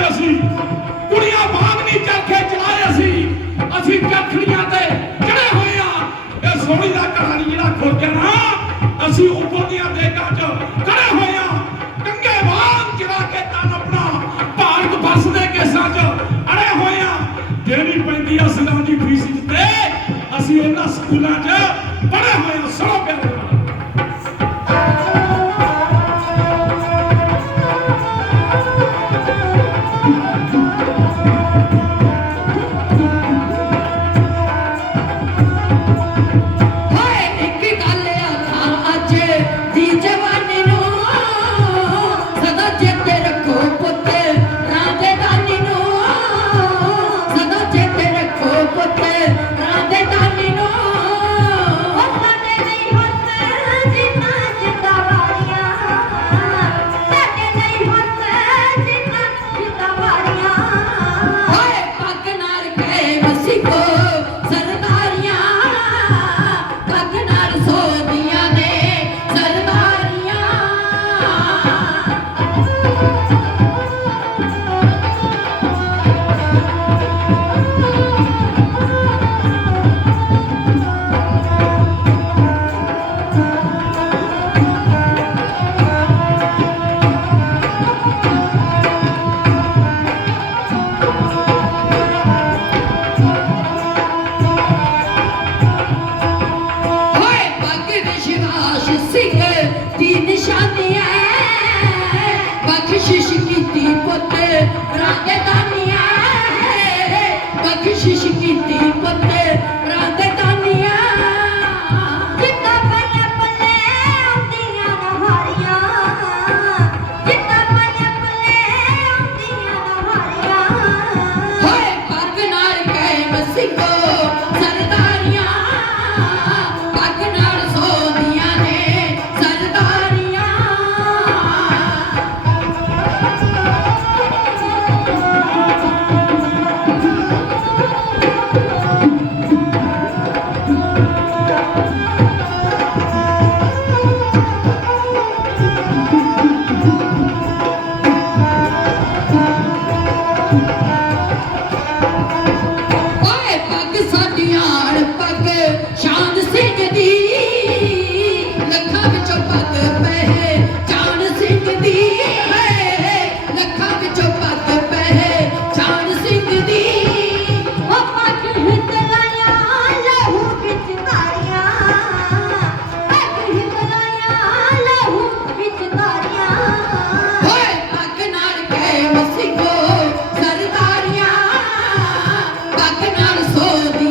ਚਲਾਏ ਅਸੀਂ। ਕੁੜੀਆਂ ਬਾਗ ਨਹੀਂ ਚਰਖੇ ਚਲਾਏ ਅਸੀਂ। ਅਸੀਂ ਚਰਖੜੀਆਂ ਤੇ ਚੜੇ ਹੋਏ ਆ। ਇਹ ਸੋਹਣੀ ਦਾ ਕਹਾਣੀ ਜਿਹੜਾ ਖੁਰ ਜਾਣਾ ਅਸੀਂ ਉੱਪਰ ਦੀਆਂ ਦੇਗਾਂ 'ਚ ਖੜੇ ਹੋਏ ਆ। ਕੰਗੇ ਬਾਗ ਚਲਾ ਕੇ ਤਨ ਆਪਣਾ ਭਾਰਤ ਵਸਦੇ ਕੇਸਾਂ 'ਚ ਅੜੇ ਹੋਏ ਆ। ਦੇਣੀ ਪੈਂਦੀ ਆ ਸਦਾ பாகிஸ்தான் I'm sorry.